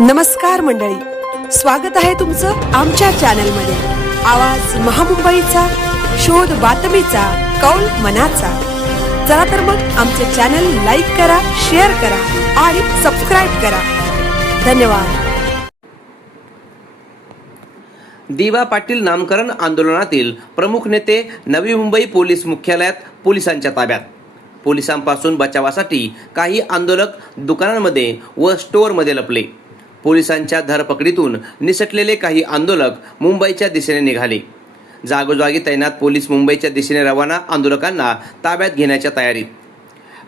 नमस्कार मंडळी, स्वागत आहे तुमचं आमच्या चॅनलमध्ये। आवाज महामुंबईचा, शोध बातमीचा, कौल मनाचा। चला तर मग आमचे चॅनल लाईक करा, शेअर करा आणि सबस्क्राइब करा। धन्यवाद। दिवा पाटील नामकरण आंदोलनातील प्रमुख नेते नवी मुंबई पोलीस मुख्यालयात पोलिसांच्या ताब्यात। पोलिसांपासून बचावासाठी काही आंदोलक दुकानांमध्ये व स्टोअरमध्ये लपले। पोलिसांच्या धरपकडीतून निसटलेले काही आंदोलक मुंबईच्या दिशेने निघाले। जागोजागी तैनात पोलीस मुंबईच्या दिशेने रवाना आंदोलकांना ताब्यात घेण्याच्या तयारीत।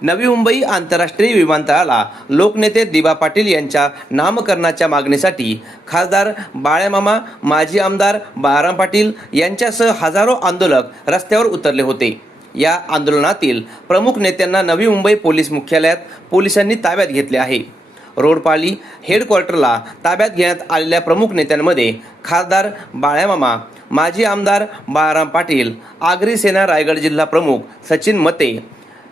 नवी मुंबई आंतरराष्ट्रीय विमानतळाला लोकनेते दिवा पाटील यांच्या नामकरणाच्या मागणीसाठी खासदार बाळ्यामामा, माजी आमदार बाळाराम पाटील यांच्यासह हजारो आंदोलक रस्त्यावर उतरले होते। या आंदोलनातील प्रमुख नेत्यांना नवी मुंबई पोलीस मुख्यालयात पोलिसांनी ताब्यात घेतले आहे। रोडपाली हेडक्वार्टरला ताब्यात घेण्यात आलेल्या प्रमुख नेत्यांमध्ये खासदार बाळ्यामामा, माजी आमदार बाळाराम पाटील, आगरी सेना रायगड जिल्हा प्रमुख सचिन मते,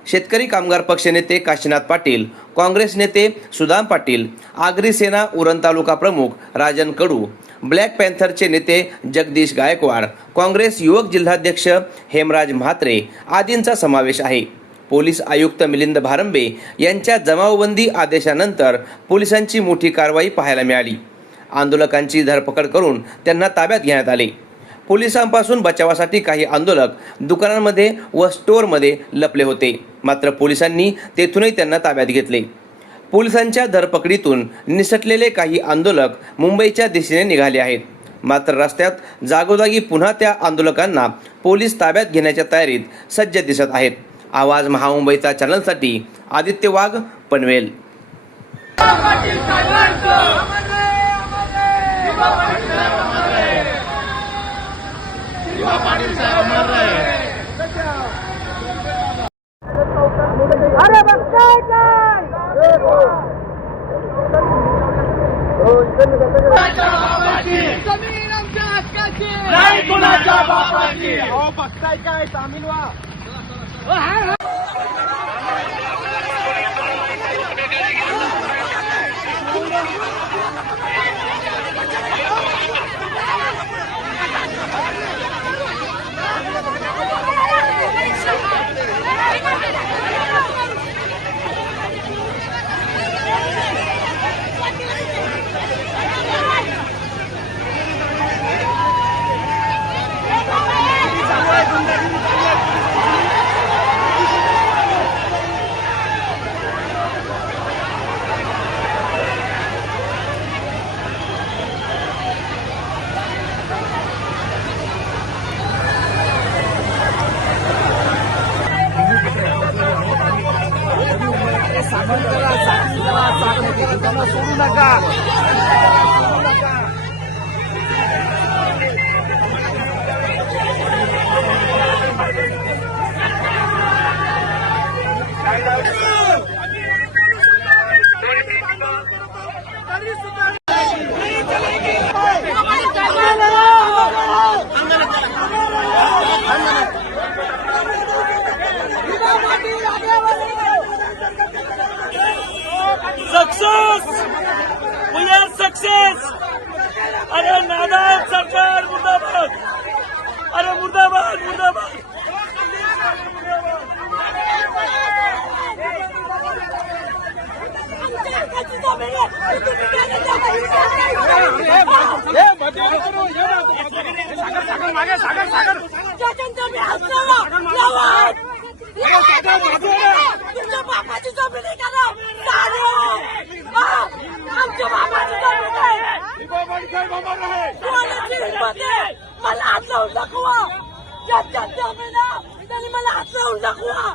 शेतकरी कामगार पक्ष नेते काशीनाथ पाटील, काँग्रेस नेते सुदाम पाटील, आगरी सेना उरण तालुका प्रमुख राजन कडू, ब्लॅक पॅन्थरचे नेते जगदीश गायकवाड, काँग्रेस युवक जिल्हाध्यक्ष हेमराज म्हात्रे आदींचा समावेश आहे। पोलीस आयुक्त मिलिंद भारंबे यांच्या जमावबंदी आदेशानंतर पोलिसांची मोठी कारवाई पाहायला मिळाली। आंदोलकांची धरपकड करून त्यांना ताब्यात घेण्यात आले। पोलिसांपासून बचावासाठी काही आंदोलक दुकानांमध्ये व स्टोअरमध्ये लपले होते, मात्र पोलिसांनी तेथूनही त्यांना ताब्यात घेतले। पोलिसांच्या धरपकडीतून निसटलेले काही आंदोलक मुंबईच्या दिशेने निघाले आहेत, मात्र रस्त्यात जागोजागी पुन्हा त्या आंदोलकांना पोलीस ताब्यात घेण्याच्या तयारीत सज्ज दिसत आहेत। आवाज महामुंबईचा चॅनलसाठी आदित्य वाघ, पनवेल। अरे बघताय काय जमीन आमच्या हक्काची नाही, कुणाच्या बापाची। हो बघताय काय सामील व्हा। सोडू नका। Success, we are success. अरे नादाब सरकार मुर्दाबाद, अरे मुर्दाबाद मुर्दाबाद। तुमच्या बापाची जमीन आहे का? आमच्या बापाची जमीन आहे। मला हात लावून दाखवा, ज्यांच्या जमीन त्यांनी मला हात लावून दाखवा।